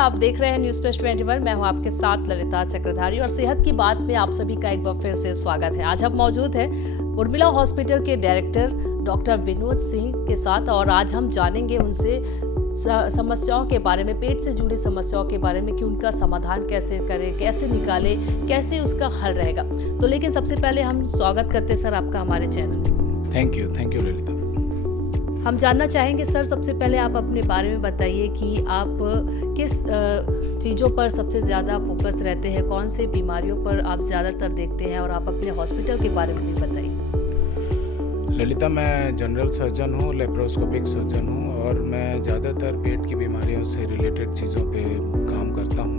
आप देख रहे हैं न्यूज़ प्लस 21। मैं हूं आपके साथ ललिता चक्रधारी और सेहत की बात में आप सभी का एक बार फिर से स्वागत है। आज हम मौजूद हैं उर्मिला हॉस्पिटल के डायरेक्टर डॉक्टर विनोद सिंह के साथ और आज हम जानेंगे उनसे समस्याओं के बारे में, पेट से जुड़ी समस्याओं के बारे में कि उनका समाधान कैसे करें, कैसे निकालें, कैसे उसका हल रहेगा। तो लेकिन सबसे पहले हम स्वागत करते हैं सर आपका हमारे चैनल में। Thank you Lalita. हम जानना चाहेंगे सर, सबसे पहले आप अपने बारे में बताइए कि आप किस चीज़ों पर सबसे ज़्यादा फोकस रहते हैं, कौन सी बीमारियों पर आप ज़्यादातर देखते हैं और आप अपने हॉस्पिटल के बारे में भी बताइए। ललिता, मैं जनरल सर्जन हूँ, लेप्रोस्कोपिक सर्जन हूँ और मैं ज़्यादातर पेट की बीमारियों से रिलेटेड चीज़ों पे काम करता हूँ।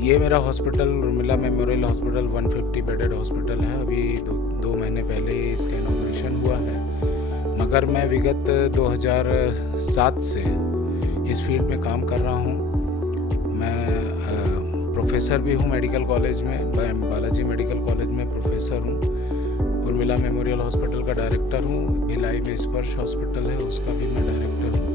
ये मेरा hospital Urmila memorial hospital 150 bedded hospital है। अभी दो महीने पहले ही इसका इनॉग्रेशन हुआ है, मगर मैं विगत 2007 से इस फील्ड में काम कर रहा हूँ। मैं प्रोफेसर भी हूँ मेडिकल कॉलेज में, बालाजी मेडिकल कॉलेज में प्रोफेसर हूँ। उर्मिला मेमोरियल हॉस्पिटल का डायरेक्टर हूँ। भिलाई में स्पर्श हॉस्पिटल है, उसका भी मैं डायरेक्टर हूँ।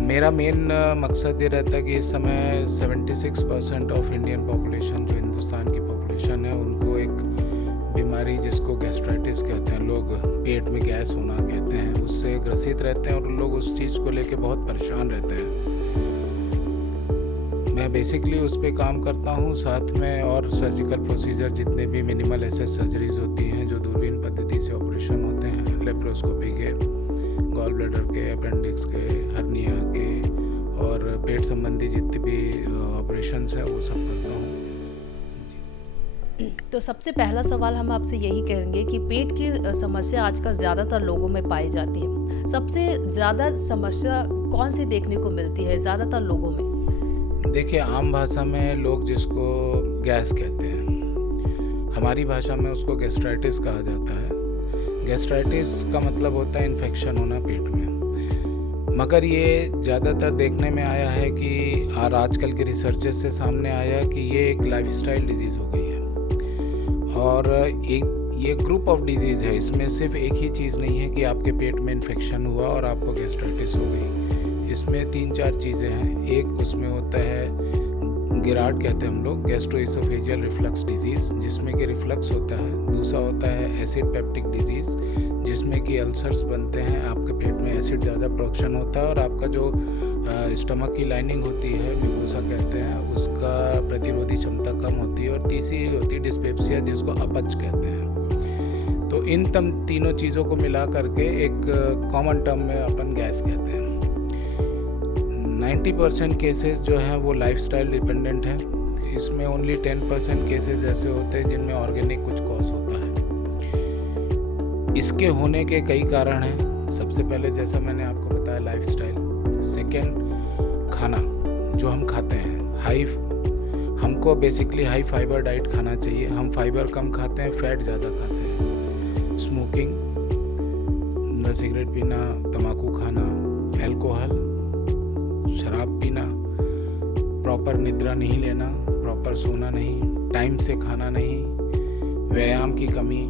मेरा मेन मकसद ये रहता है कि इस समय 76% ऑफ इंडियन पॉपुलेशन, जो हिंदुस्तान की पॉपुलेशन है, उनको एक बीमारी जिसको गैस्ट्राइटिस कहते हैं, लोग पेट में गैस होना कहते हैं, उससे ग्रसित रहते हैं और लोग उस चीज़ को लेके बहुत परेशान रहते हैं। मैं बेसिकली उस पर काम करता हूँ, साथ में और सर्जिकल प्रोसीजर जितने भी मिनिमल एसेस सर्जरीज होती हैं जो दूरबीन पद्धति से ऑपरेशन होते हैं, लेप्रोस्कोपी के, गॉल ब्लैडर के, अपेंडिक्स के, हर्निया के और पेट संबंधी जितने भी ऑपरेशंस हैं वो सब करता हूँ। तो सबसे पहला सवाल हम आपसे यही करेंगे कि पेट की समस्या आजकल ज़्यादातर लोगों में पाई जाती है। सबसे ज़्यादा समस्या कौन सी देखने को मिलती है ज़्यादातर लोगों में? देखिए, आम भाषा में लोग जिसको गैस कहते हैं, हमारी भाषा में उसको गैस्ट्राइटिस कहा जाता है। गैस्ट्राइटिस का मतलब होता है इन्फेक्शन होना पेट में, मगर ये ज़्यादातर देखने में आया है कि और आजकल के रिसर्चेस से सामने आया कि ये एक लाइफस्टाइल डिजीज़ हो गई है और ये ग्रुप ऑफ डिजीज़ है। इसमें सिर्फ एक ही चीज़ नहीं है कि आपके पेट में इन्फेक्शन हुआ और आपको गैस्ट्राइटिस हो गई। इसमें 3-4 चीज़ें हैं। एक उसमें होता है गिराट कहते हैं हम लोग, गैस्ट्रोइसोफेजियल रिफ्लक्स डिजीज़, जिसमें कि रिफ्लक्स होता है। दूसरा होता है एसिड पेप्टिक डिजीज़, जिसमें कि अल्सर्स बनते हैं, आपके पेट में एसिड ज़्यादा प्रोडक्शन होता है और आपका जो स्टमक की लाइनिंग होती है, म्यूकोसा कहते हैं, उसका प्रतिरोधी क्षमता कम होती है। और तीसरी होती है डिस्पेप्सिया, जिसको अपच कहते हैं। तो इन तीनों चीज़ों को मिला करके एक कॉमन टर्म में अपन गैस कहते हैं। 90% केसेस जो हैं वो लाइफस्टाइल डिपेंडेंट हैं। इसमें ओनली 10% केसेस ऐसे होते हैं जिनमें ऑर्गेनिक कुछ कॉज होता है। इसके होने के कई कारण हैं। सबसे पहले जैसा मैंने आपको बताया, लाइफस्टाइल। सेकंड, खाना जो हम खाते हैं, हमको बेसिकली हाई फाइबर डाइट खाना चाहिए। हम फाइबर कम खाते हैं, फैट ज़्यादा खाते हैं। स्मोकिंग, सिगरेट पीना, तम्बाकू खाना, अल्कोहल, शराब पीना, प्रॉपर निद्रा नहीं लेना, प्रॉपर सोना नहीं, टाइम से खाना नहीं, व्यायाम की कमी,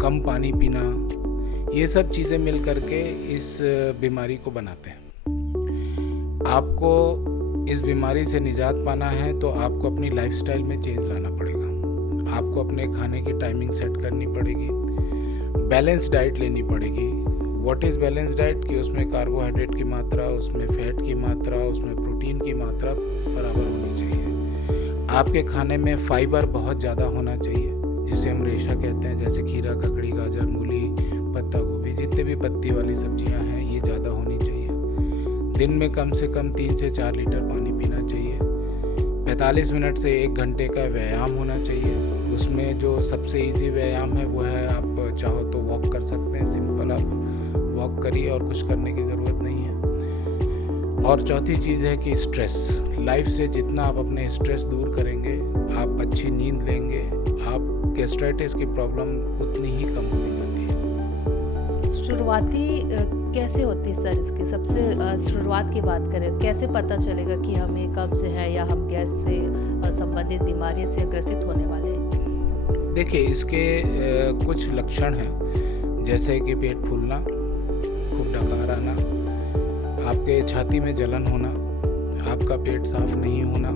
कम पानी पीना, ये सब चीज़ें मिल करके इस बीमारी को बनाते हैं। आपको इस बीमारी से निजात पाना है तो आपको अपनी लाइफस्टाइल में चेंज लाना पड़ेगा। आपको अपने खाने की टाइमिंग सेट करनी पड़ेगी, बैलेंस डाइट लेनी पड़ेगी। What is balance diet? कि उसमें कार्बोहाइड्रेट की मात्रा, उसमें फैट की मात्रा, उसमें प्रोटीन की मात्रा बराबर होनी चाहिए। आपके खाने में फाइबर बहुत ज़्यादा होना चाहिए, जिसे हम रेशा कहते हैं, जैसे खीरा, ककड़ी, गाजर, मूली, पत्ता गोभी, जितने भी पत्ती वाली सब्जियां हैं, ये ज़्यादा होनी चाहिए। दिन में कम से कम 3 से 4 लीटर पानी पीना चाहिए। 45 मिनट से 1 घंटे का व्यायाम होना चाहिए। उसमें जो सबसे ईजी व्यायाम है वो है, आप चाहो तो वॉक कर सकते हैं। सिंपल आप वॉक करिए और कुछ करने की ज़रूरत नहीं है। और चौथी चीज़ है कि स्ट्रेस, लाइफ से जितना आप अपने स्ट्रेस दूर करेंगे, आप अच्छी नींद लेंगे, आप गैस्ट्राइटिस की प्रॉब्लम उतनी ही कम होती जाती है। शुरुआती कैसे होती है सर इसकी? सबसे शुरुआत की बात करें, कैसे पता चलेगा कि हमें कब्ज़ है या हम गैस से संबंधित बीमारी से ग्रसित होने वाले हैं? देखिए, इसके कुछ लक्षण हैं, जैसे कि पेट फूलना, खूब डकार आना, आपके छाती में जलन होना, आपका पेट साफ नहीं होना,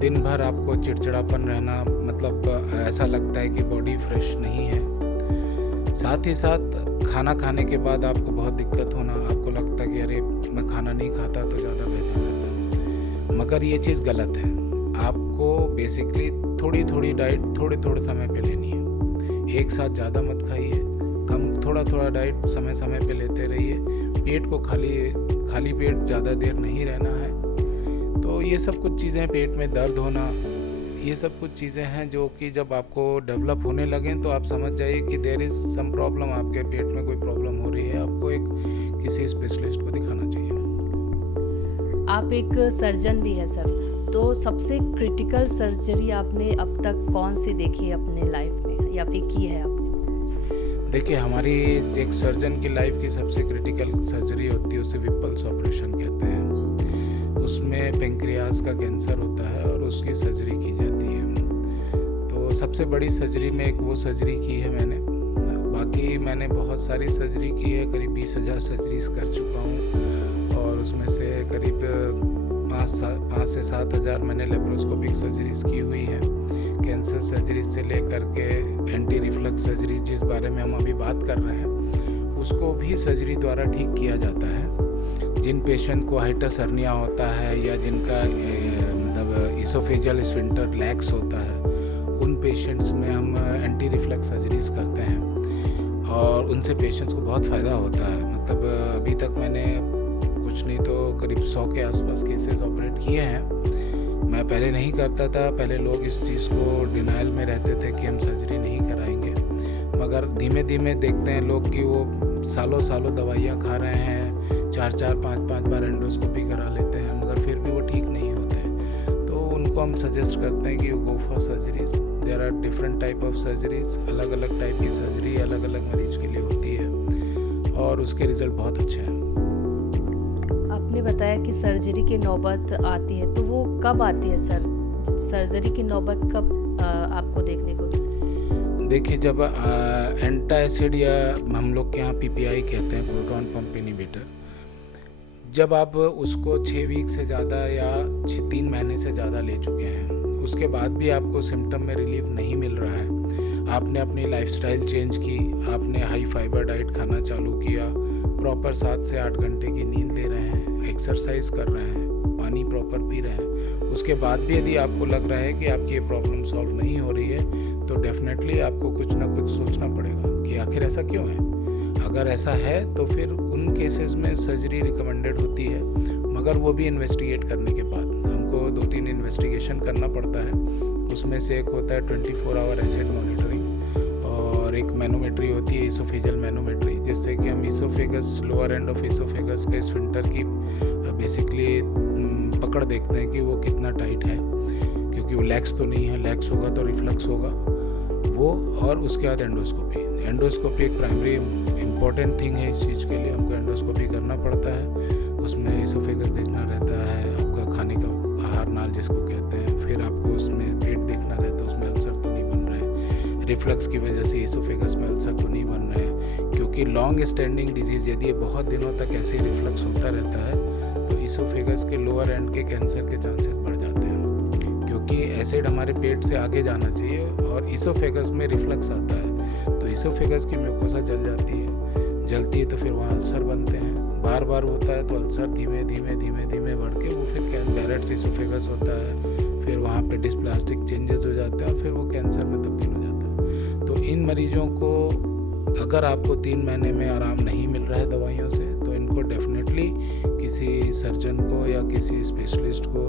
दिन भर आपको चिड़चिड़ापन रहना, मतलब ऐसा लगता है कि बॉडी फ्रेश नहीं है। साथ ही साथ खाना खाने के बाद आपको बहुत दिक्कत होना, आपको लगता है कि अरे मैं खाना नहीं खाता तो ज़्यादा बेहतर रहता। मगर ये चीज़ गलत है। आपको बेसिकली थोड़ी थोड़ी डाइट थोड़े थोड़े समय पे लेनी है, एक साथ ज़्यादा मत खाइए, कम थोड़ा थोड़ा डाइट समय समय पे लेते रहिए। पेट को खाली पेट ज़्यादा देर नहीं रहना है। तो ये सब कुछ चीज़ें, पेट में दर्द होना, ये सब कुछ चीज़ें हैं जो कि जब आपको डेवलप होने लगें तो आप समझ जाइए कि देयर इज़ सम प्रॉब्लम, आपके पेट में कोई प्रॉब्लम हो रही है, आपको किसी स्पेशलिस्ट को दिखाना चाहिए। आप एक सर्जन भी हैं सर, तो सबसे क्रिटिकल सर्जरी आपने अब तक कौन सी देखी है अपने लाइफ में या फिर की है आपने? देखिए, हमारी एक सर्जन की लाइफ की सबसे क्रिटिकल सर्जरी होती है, उसे विप्पल्स ऑपरेशन कहते हैं। उसमें पेंक्रियास का कैंसर होता है और उसकी सर्जरी की जाती है। तो सबसे बड़ी सर्जरी में एक वो सर्जरी की है मैंने। बाकी मैंने बहुत सारी सर्जरी की है, करीब 20,000 सर्जरीज कर चुका हूँ और उसमें से करीब 5 से 7,000 मैंने लेप्रोस्कोपिक सर्जरीज की हुई हैं। कैंसर सर्जरी से लेकर के एंटी रिफ्लक्स सर्जरी, जिस बारे में हम अभी बात कर रहे हैं, उसको भी सर्जरी द्वारा ठीक किया जाता है। जिन पेशेंट को हाइटस हर्निया होता है या जिनका मतलब इसोफेजियल स्फिंक्टर लैक्स होता है, उन पेशेंट्स में हम एंटी रिफ्लक्स सर्जरीज करते हैं और उनसे पेशेंट्स को बहुत फ़ायदा होता है। मतलब अभी तक मैंने कुछ नहीं तो करीब 100 के आसपास केसेस ऑपरेट किए हैं। मैं पहले नहीं करता था, पहले लोग इस चीज़ को डिनाइल में रहते थे कि हम सर्जरी नहीं कराएंगे, मगर धीमे धीमे देखते हैं लोग कि वो सालों सालों दवाइयाँ खा रहे हैं, 4-4, 5-5 बार एंडोस्कोपी करा लेते हैं, मगर फिर भी वो ठीक नहीं होते। तो उनको हम सजेस्ट करते हैं कि you go for surgeries. There are different type of surgeries, अलग अलग टाइप की सर्जरी अलग अलग मरीज के लिए होती है और उसके रिजल्ट बहुत अच्छे हैं। आपने बताया कि सर्जरी की नौबत आती है, तो वो कब आती है सर? सर्जरी की नौबत कब आपको देखने को मिलती है? देखिए, जब एंटासिड या हम लोग के यहाँ PPI कहते हैं, प्रोटॉन पंप इनहिबिटर, जब आप उसको 6 वीक से ज़्यादा या 3 महीने से ज़्यादा ले चुके हैं, उसके बाद भी आपको सिम्टम में रिलीफ नहीं मिल रहा है, आपने अपनी लाइफस्टाइल चेंज की, आपने हाई फाइबर डाइट खाना चालू किया, प्रॉपर 7 से 8 घंटे की नींद ले रहे हैं, एक्सरसाइज कर रहे हैं, पानी प्रॉपर पी रहे हैं, उसके बाद भी यदि आपको लग रहा है कि आपकी ये प्रॉब्लम सॉल्व नहीं हो रही है, तो डेफिनेटली आपको कुछ ना कुछ सोचना पड़ेगा कि आखिर ऐसा क्यों है। अगर ऐसा है तो फिर उन केसेस में सर्जरी रिकमेंडेड होती है, मगर वो भी इन्वेस्टिगेट करने के बाद हमको 2-3 इन्वेस्टिगेशन करना पड़ता है। उसमें से एक होता है 24 आवर एसिड मॉनिटरिंग और एक मैनोमेट्री होती है, इसोफेजियल मैनोमेट्री, जिससे कि हम oesophagus, lower end of oesophagus के स्फिंक्टर की बेसिकली पकड़ देखते हैं कि वो कितना टाइट है, क्योंकि वो लैक्स तो नहीं है, लैक्स होगा तो रिफ्लक्स होगा वो। और उसके बाद एंडोस्कोपी एक प्राइमरी इम्पॉर्टेंट थिंग है इस चीज़ के लिए, हमको एंडोस्कोपी करना पड़ता है। उसमें इसोफेगस देखना रहता है, आपका खाने का आहार नाल जिसको कहते हैं, फिर आपको उसमें पेट देखना रहता है, उसमें अल्सर तो नहीं बन रहे, रिफ्लक्स की वजह से इसोफेगस में अल्सर तो नहीं बन रहे, क्योंकि लॉन्ग स्टैंडिंग डिजीज़ यदि ये बहुत दिनों तक ऐसे ही रिफ्लक्स होता रहता है तो इसोफेगस के लोअर एंड के कैंसर के चांसेस बढ़ जाते हैं, क्योंकि एसिड हमारे पेट से आगे जाना चाहिए और इसोफेगस में रिफ्लक्स आता है, तो इसोफेगस की म्यूकोसा जलती है तो फिर वहाँ अल्सर बनते हैं, बार बार होता है तो अल्सर धीमे धीमे बढ़ के वो फिर बैरेट्स इसोफेगस होता है, फिर वहाँ पे डिस्प्लास्टिक चेंजेस हो जाते हैं और फिर वो कैंसर में तब्दील हो जाता है। तो इन मरीजों को अगर आपको 3 महीने में आराम नहीं मिल रहा है दवाइयों से, तो इनको डेफिनेटली किसी सर्जन को या किसी स्पेशलिस्ट को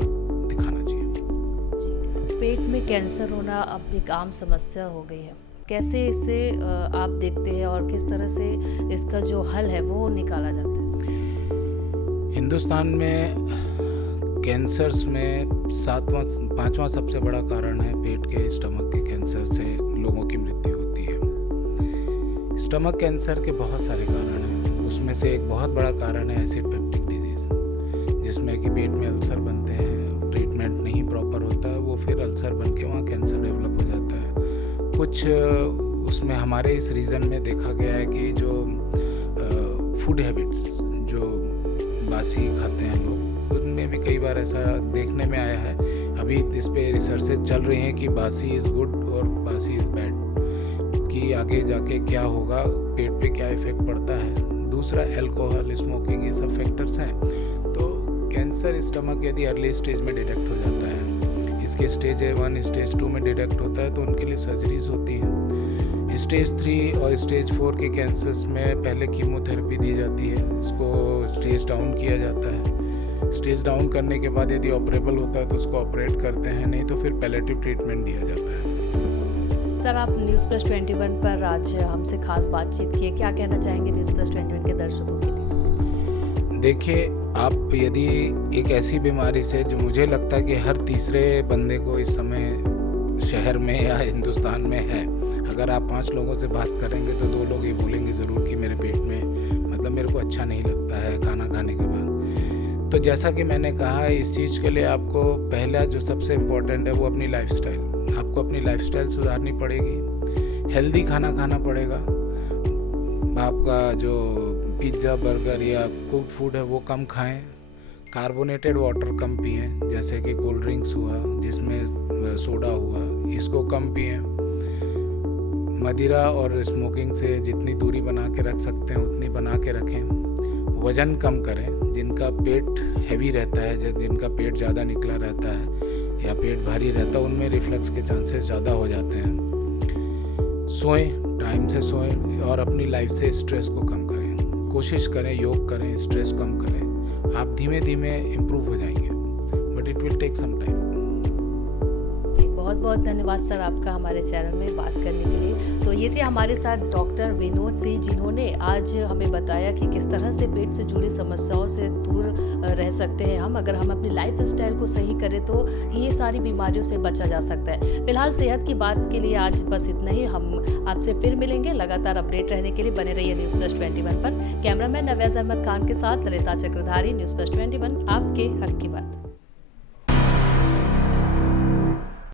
दिखाना चाहिए। पेट में कैंसर होना अब एक आम समस्या हो गई है, कैसे इसे आप देखते हैं और किस तरह से इसका जो हल है वो निकाला जाता है? हिंदुस्तान में कैंसर्स में 5वां सबसे बड़ा कारण है पेट के स्टमक के कैंसर से लोगों की मृत्यु होती है। स्टमक कैंसर के बहुत सारे कारण हैं, उसमें से एक बहुत बड़ा कारण है एसिड पेप्टिक डिजीज़, जिसमें कि पेट में अल्सर बनते हैं, ट्रीटमेंट नहीं प्रॉपर होता है, वो फिर अल्सर बन के वहाँ कैंसर डेवलप हो जाता है। कुछ उसमें हमारे इस रीजन में देखा गया है कि जो फूड हैबिट्स, जो बासी खाते हैं लोग, उनमें भी कई बार ऐसा देखने में आया है। अभी इस पे रिसर्चेज चल रही हैं कि बासी इज़ गुड और बासी इज़ बैड, कि आगे जाके क्या होगा, पेट पे क्या इफ़ेक्ट पड़ता है। दूसरा अल्कोहल, स्मोकिंग, ये सब फैक्टर्स हैं। तो कैंसर स्टमक यदि अर्ली स्टेज में डिटेक्ट हो जाता है, इसके स्टेज 1 स्टेज 2 में डिटेक्ट होता है तो उनके लिए सर्जरीज होती है। स्टेज 3 और स्टेज 4 के कैंसर्स में पहले कीमोथेरेपी दी जाती है, इसको स्टेज डाउन किया जाता है। स्टेज डाउन करने के बाद यदि ऑपरेबल होता है तो उसको ऑपरेट करते हैं, नहीं तो फिर पैलेटिव ट्रीटमेंट दिया जाता है। सर, आप न्यूज़ प्लस 21 पर आज हमसे खास बातचीत की है, क्या कहना चाहेंगे न्यूज़ प्लस 21 के दर्शकों के लिए? देखिए, आप यदि एक ऐसी बीमारी से, जो मुझे लगता है कि हर तीसरे बंदे को इस समय शहर में या हिंदुस्तान में है, अगर आप 5 लोगों से बात करेंगे तो 2 लोग ये बोलेंगे ज़रूर कि मेरे पेट में, मतलब मेरे को अच्छा नहीं लगता है खाना खाने के बाद। तो जैसा कि मैंने कहा, इस चीज़ के लिए आपको पहला जो सबसे इम्पोर्टेंट है वो अपनी लाइफस्टाइल, आपको अपनी लाइफस्टाइल सुधारनी पड़ेगी। हेल्दी खाना खाना पड़ेगा। आपका जो पिज़्ज़ा, बर्गर या कुक्ड फूड है वो कम खाएं। कार्बोनेटेड वाटर कम पिएं, जैसे कि कोल्ड ड्रिंक्स हुआ जिसमें सोडा हुआ, इसको कम पिएं। मदिरा और स्मोकिंग से जितनी दूरी बना के रख सकते हैं उतनी बना के रखें। वज़न कम करें। जिनका पेट हैवी रहता है, जिनका पेट ज़्यादा निकला रहता है या पेट भारी रहता है, उनमें रिफ्लक्स के चांसेस ज़्यादा हो जाते हैं। सोएं, टाइम से सोएं और अपनी लाइफ से स्ट्रेस को कम करें। कोशिश करें, योग करें, स्ट्रेस कम करें। आप धीमे धीमे इम्प्रूव हो जाएंगे, but it will take some time. बहुत बहुत धन्यवाद सर आपका हमारे चैनल में बात करने के लिए। तो ये थे हमारे साथ डॉक्टर विनोद सिंह, जिन्होंने आज हमें बताया कि किस तरह से पेट से जुड़ी समस्याओं से दूर रह सकते हैं हम, अगर हम अपनी लाइफ स्टाइल को सही करें तो ये सारी बीमारियों से बचा जा सकता है। फिलहाल सेहत की बात के लिए आज बस इतना ही। हम आपसे फिर मिलेंगे। लगातार अपडेट रहने के लिए बने रहिए न्यूज़ प्लस 21 पर। कैमरामैन नवेज़ अहमद खान के साथ ललिता चक्रधारी, न्यूज़ प्लस 21, आपके हक की बात।